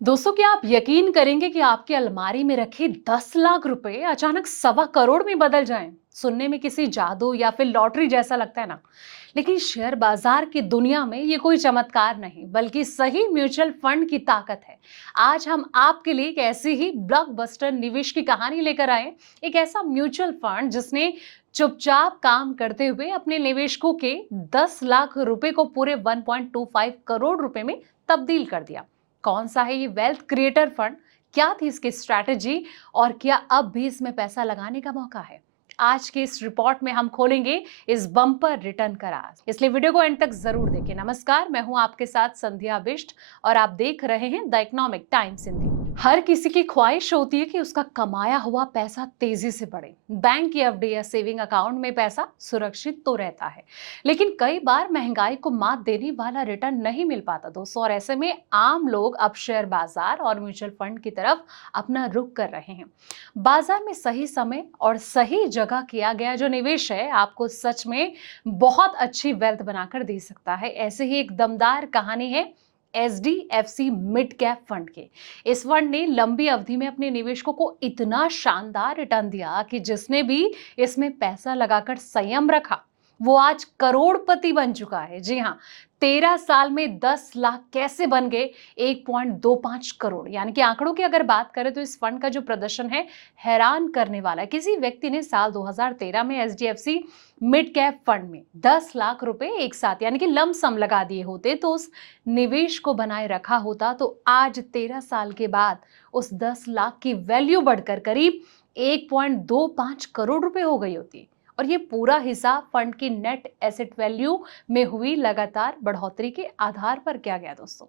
दोस्तों, क्या आप यकीन करेंगे कि आपकी अलमारी में रखे 10 लाख रुपए अचानक 1.25 करोड़ में बदल जाएं? सुनने में किसी जादू या फिर लॉटरी जैसा लगता है ना। लेकिन शेयर बाजार की दुनिया में ये कोई चमत्कार नहीं, बल्कि सही म्यूचुअल फंड की ताकत है। आज हम आपके लिए एक ऐसी ही ब्लॉकबस्टर निवेश की कहानी लेकर आए। एक ऐसा म्यूचुअल फंड जिसने चुपचाप काम करते हुए अपने निवेशकों के 10 लाख रुपए को पूरे 1.25 करोड़ रुपए में तब्दील कर दिया। कौन सा है ये वेल्थ क्रिएटर फंड, क्या थी इसकी स्ट्रैटेजी और क्या अब भी इसमें पैसा लगाने का मौका है? आज के इस रिपोर्ट में हम खोलेंगे इस बम्पर रिटर्न का राज, इसलिए वीडियो को एंड तक जरूर देखें। नमस्कार, मैं हूं आपके साथ संध्या बिष्ट और आप देख रहे हैं द इकोनॉमिक टाइम्स हिंदी। हर किसी की ख्वाहिश होती है कि उसका कमाया हुआ पैसा तेजी से बढ़े। बैंक की एफडी या सेविंग अकाउंट में पैसा सुरक्षित तो रहता है, लेकिन कई बार महंगाई को मात देने वाला रिटर्न नहीं मिल पाता दोस्तों। और ऐसे में आम लोग अब शेयर बाजार और म्यूचुअल फंड की तरफ अपना रुख कर रहे हैं। बाजार में सही समय और सही जगह किया गया जो निवेश है, आपको सच में बहुत अच्छी वेल्थ बनाकर दे सकता है। ऐसे ही एक दमदार कहानी है एचडीएफसी मिड कैप फंड के। इस फंड ने लंबी अवधि में अपने निवेशकों को इतना शानदार रिटर्न दिया कि जिसने भी इसमें पैसा लगाकर संयम रखा, वो आज करोड़पति बन चुका है। जी हाँ, 13 साल में 10 लाख कैसे बन गए 1.25 करोड़, यानी कि आंकड़ों की अगर बात करें तो इस फंड का जो प्रदर्शन है, हैरान करने वाला है। किसी व्यक्ति ने साल 2013 में एचडीएफसी मिड कैप फंड में 10 लाख रुपए एक साथ यानी कि लमसम लगा दिए होते तो उस निवेश को बनाए रखा होता, तो आज 13 साल के बाद उस 10 लाख की वैल्यू बढ़कर करीब 1.25 करोड़ रुपए हो गई होती। और ये पूरा हिसाब फंड की नेट एसेट वैल्यू में हुई लगातार बढ़ोतरी के आधार पर किया गया दोस्तों।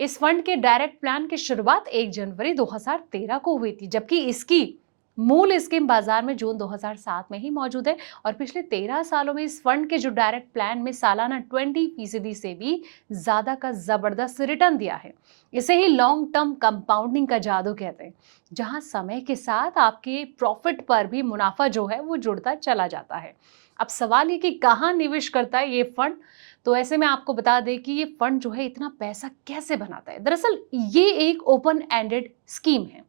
इस फंड के डायरेक्ट प्लान की शुरुआत 1 जनवरी 2013 को हुई थी, जबकि इसकी मूल स्कीम बाजार में जून 2007 में ही मौजूद है। और पिछले 13 सालों में इस फंड के जो डायरेक्ट प्लान में सालाना 20% से भी ज्यादा का जबरदस्त रिटर्न दिया है। इसे ही लॉन्ग टर्म कंपाउंडिंग का जादू कहते हैं, जहां समय के साथ आपके प्रॉफिट पर भी मुनाफा जो है वो जुड़ता चला जाता है। अब सवाल ये कि कहाँ निवेश करता है ये फंड। तो ऐसे में आपको बता दें कि ये फंड जो है इतना पैसा कैसे बनाता है। दरअसल ये एक ओपन एंडेड स्कीम है।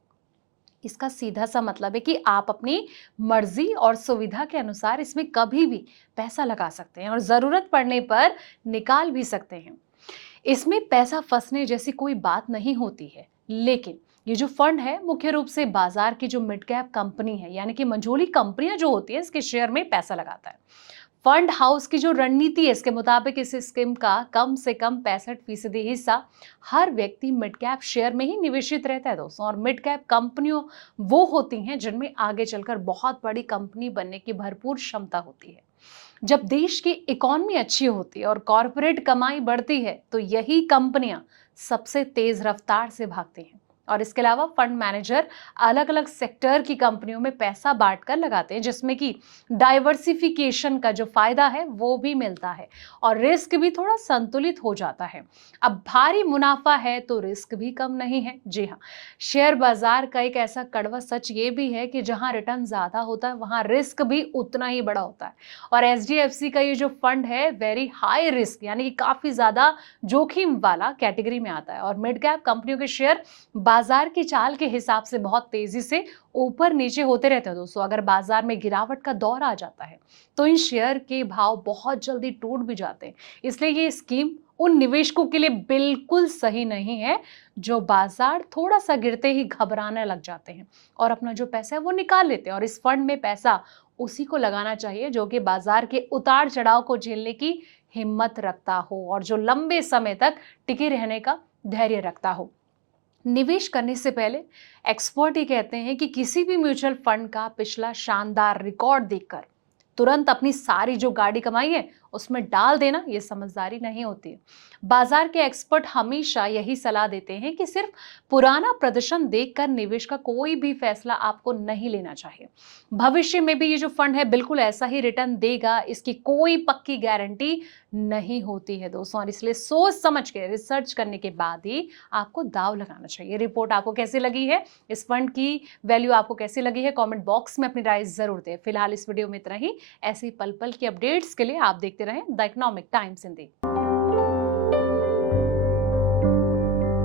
इसका सीधा सा मतलब है कि आप अपनी मर्जी और सुविधा के अनुसार इसमें कभी भी पैसा लगा सकते हैं और जरूरत पड़ने पर निकाल भी सकते हैं। इसमें पैसा फंसने जैसी कोई बात नहीं होती है, लेकिन ये जो फंड है मुख्य रूप से बाजार की जो मिड कैप कंपनी है, यानी कि मंझोली कंपनियां जो होती है, इसके शेयर में पैसा लगाता है। फंड हाउस की जो रणनीति है, इसके मुताबिक इस स्कीम का कम से कम 65% हिस्सा हर व्यक्ति मिड कैप शेयर में ही निवेशित रहता है दोस्तों। और मिड कैप कंपनियों वो होती हैं जिनमें आगे चलकर बहुत बड़ी कंपनी बनने की भरपूर क्षमता होती है। जब देश की इकोनॉमी अच्छी होती है और कॉरपोरेट कमाई बढ़ती है, तो यही कंपनियां सबसे तेज रफ्तार से भागती हैं। और इसके अलावा फंड मैनेजर अलग अलग सेक्टर की कंपनियों में पैसा बांटकर लगाते हैं, जिसमें कि डाइवर्सिफिकेशन का जो फायदा है वो भी मिलता है और रिस्क भी थोड़ा संतुलित हो जाता है। अब भारी मुनाफा है तो रिस्क भी कम नहीं है। जी हाँ, शेयर बाजार का एक ऐसा कड़वा सच ये भी है कि जहां रिटर्न ज्यादा होता है, वहां रिस्क भी उतना ही बड़ा होता है। और एचडीएफसी का ये जो फंड है वेरी हाई रिस्क, यानी कि काफी ज्यादा जोखिम वाला कैटेगरी में आता है। और मिड कैप कंपनियों के शेयर बाजार की चाल के हिसाब से बहुत तेजी से ऊपर नीचे होते रहते हैं दोस्तों। अगर बाजार में गिरावट का दौर आ जाता है, तो इन शेयर के भाव बहुत जल्दी टूट भी जाते हैं। इसलिए ये स्कीम उन निवेशकों के लिए बिल्कुल सही नहीं है जो बाजार थोड़ा सा गिरते ही घबराने लग जाते हैं और अपना जो पैसा है वो निकाल लेते हैं। और इस फंड में पैसा उसी को लगाना चाहिए जो कि बाजार के उतार चढ़ाव को झेलने की हिम्मत रखता हो और जो लंबे समय तक टिके रहने का धैर्य रखता हो। निवेश करने से पहले एक्सपर्ट ये कहते हैं कि किसी भी म्यूचुअल फंड का पिछला शानदार रिकॉर्ड देखकर तुरंत अपनी सारी जो गाड़ी कमाई है उसमें डाल देना, ये समझदारी नहीं होती है। बाजार के एक्सपर्ट हमेशा यही सलाह देते हैं कि सिर्फ पुराना प्रदर्शन देखकर निवेश का कोई भी फैसला आपको नहीं लेना चाहिए। भविष्य में भी ये जो फंड है बिल्कुल ऐसा ही रिटर्न देगा, इसकी कोई पक्की गारंटी नहीं होती है दोस्तों। और इसलिए सोच समझ के रिसर्च करने के बाद ही आपको दाव लगाना चाहिए। रिपोर्ट आपको कैसी लगी है, इस फंड की वैल्यू आपको कैसी लगी है, कमेंट बॉक्स में अपनी राय जरूर दें। फिलहाल इस वीडियो में इतना ही। ऐसे ही पल पल की अपडेट्स के लिए आप देखते रहें द इकोनॉमिक टाइम्स हिंदी।